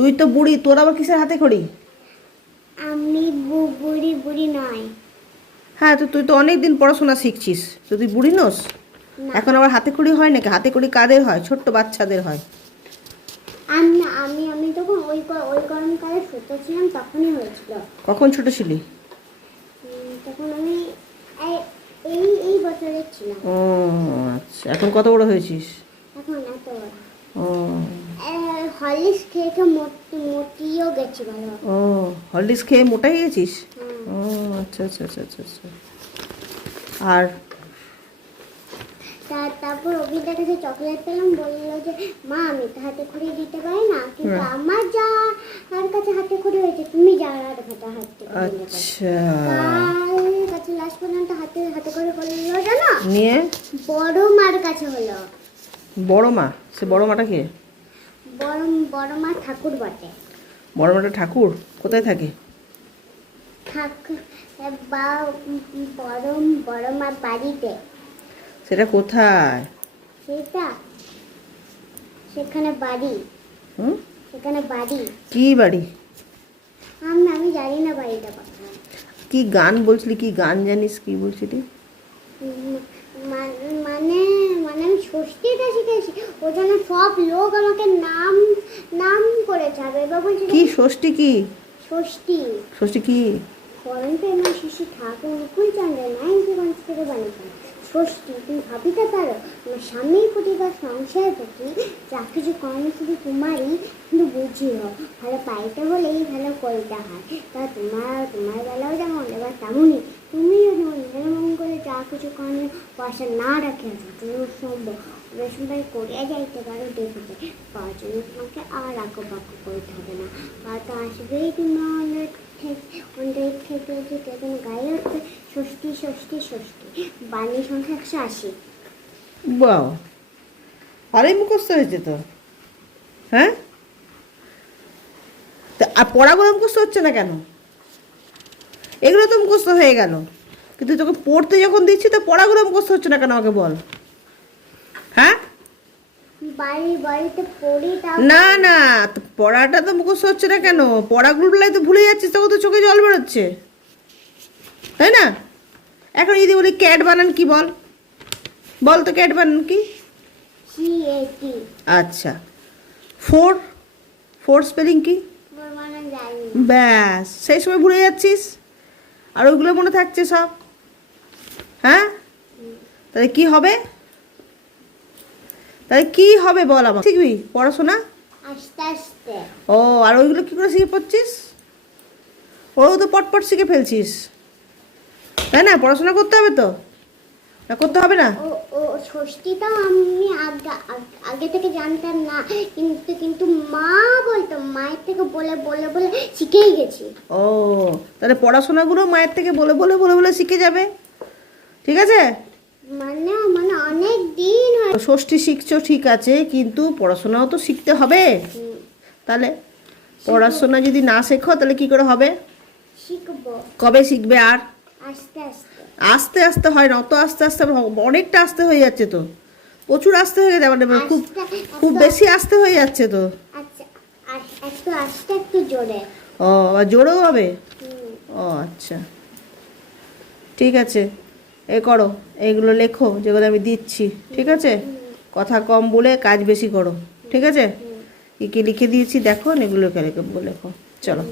তুই তো বুড়ি তোর আবার কিসের হাতে খড়ি? আমি বুড়ি বুড়ি নয়। হ্যাঁ তো তুই তো অনেক দিন পড়াশোনা শিখছিস। তো তুই বুড়ি নোস। এখন আবার হাতে খড়ি হয় নাকি? হাতে খড়ি কাদের হয়? ছোট্ট বাচ্চাদের হয়। আমি আমি আমি তখন ওই ওই গরমকালে ছোট ছিলাম তখনই হয়েছিল। কখন ছোট ছিলি? তখন আমি এই- এই এই বছরের ছিলাম। ও আচ্ছা। এখন কত বড় হয়েছিস এখন এত বড়। ও এ, হরলিক্স খেয়ে খেয়ে মোট- মোটিও গেছি ভালো ও হরলিক্স খেয়ে মোটা হয়ে গেছিস ও আচ্ছা আচ্ছা আচ্ছা আচ্ছা আচ্ছা। আর? তারপর অভিদার কাছে চকলেট পেলাম বলল যে মা আমি তো হাতে খড়ি দিতে পারি না কিন্তু আমার যা আর কাছে হাতে খড়ি হয়েছে তুমি যা আর হাতে হাতে। আচ্ছা। কাছে লাস্ট পর্যন্ত হাতে হাতে করে করল জানো? নিয়ে? বড় মার কাছে হলো। বড় মা? সে বড় মাটা কে? বড় বড় মা ঠাকুর বটে। বড় মাটা ঠাকুর? কোথায় থাকে? ঠাকুর বা বড় বড় মা বাড়িতে। সেটা কোথায়? সেটা সেখানে বাড়ি। হুম? সেখানে বাড়ি। কি বাড়ি? আমি আমি জানি না বাড়িটা কি গান বলছিলি? কি গান জানিস? কি বলছিলি? মানে মানে আমি ষষ্ঠীটা শিখেছি। ও জন্য সব লোক আমাকে নাম নাম করে আর এবার বলছে কি? ষষ্ঠী কি? ষষ্ঠী। ষষ্ঠী কি? ফরেন প্রেমা শিশু ঠাকুর মুকুল চন্দ্র নাইনটিগঞ্জ থেকে বানিয়েছেন ষষ্ঠী তুমি ভাবিতে পারো আমার স্বামীর প্রতিবার সংসার প্রতি যা কিছু কর্ম শুধু তোমারই কিন্তু বুঝিও ভালো পাইতে হলেই ভালো করতে হয়। তা তোমার তোমার বেলাও যেমন এবার তেমনই। তুমিও যেমন নিজের মন করে যা কিছু কর্ম পয়সা না রাখে যতদূর সম্ভব বেসুন্দর করিয়া যাইতে পারো দেখবে পাওয়ার জন্য তোমাকে আর আঁকো পাকো করতে হবে না। আর তো আসবেই তুমি অনেক অনেক থেকে যে কেমন গায়ে হচ্ছে ষষ্ঠী ষষ্ঠী ষষ্ঠী, বাণী সংখ্যা একশো আশি। বাও আরে মুখস্থ হয়েছে তো। হ্যাঁ? আর পড়াগুলো মুখস্থ হচ্ছে না কেন? এগুলো তো মুখস্থ হয়ে গেল। কিন্তু তোকে পড়তে যখন দিচ্ছি তো পড়াগুলো মুখস্থ হচ্ছে না কেন আমাকে বল? হ্যাঁ? না না পড়াটা তো মুখস্থ হচ্ছে না কেন? পড়াগুলোলাই তো ভুলে যাচ্ছিস তখন তো চোখে জল বেরোচ্ছে। তাই না? এখন যদি বলি ক্যাট বানান কি বল? বল তো ক্যাট বানান কি? আচ্ছা। ফোর ফোর স্পেলিং কি? মানে ব্যাস সেই সময় ভুলে যাচ্ছিস? আর ওইগুলো মনে থাকছে সব? হ্যাঁ? তাহলে কি হবে? তাহলে কি হবে বল আমার শিখবি পড়াশোনা? আস্তে আস্তে। ও আর ওইগুলো কি করে শিখে পড়ছিস? ও তো পটপট শিখে ফেলছিস। তাই না? পড়াশোনা করতে হবে তো? না করতে হবে না? ষষ্ঠীটাও আমি আগে থেকে জানতাম না কিন্তু কিন্তু মা বলতো মায়ের থেকে বলে বলে বলে শিখেই গেছি। ও তাহলে পড়াশোনাগুলো মায়ের থেকে বলে বলে বলে বলে শিখে যাবে। ঠিক আছে? মানে মানে অনেক দিন হয় ষষ্ঠী শিখছো ঠিক আছে কিন্তু পড়াশোনাও তো শিখতে হবে। তাহলে পড়াশোনা যদি না শেখো তাহলে কি করে হবে? শিখব। কবে শিখবে আর? আস্তে আস্তে। আস্তে আস্তে হয় না অত আস্তে আস্তে অনেকটা আস্তে হয়ে যাচ্ছে তো। প্রচুর আস্তে হয়ে গেছে মানে খুব খুব বেশি আস্তে হয়ে যাচ্ছে তো। আচ্ছা একটু আস্তে একটু জোরে। ও জোরেও হবে? ও আচ্ছা। ঠিক আছে এ করো এইগুলো লেখো যেগুলো আমি দিচ্ছি ঠিক আছে? কথা কম বলে কাজ বেশি করো ঠিক আছে? কি কি লিখে দিয়েছি দেখো এগুলো লেখো চলো।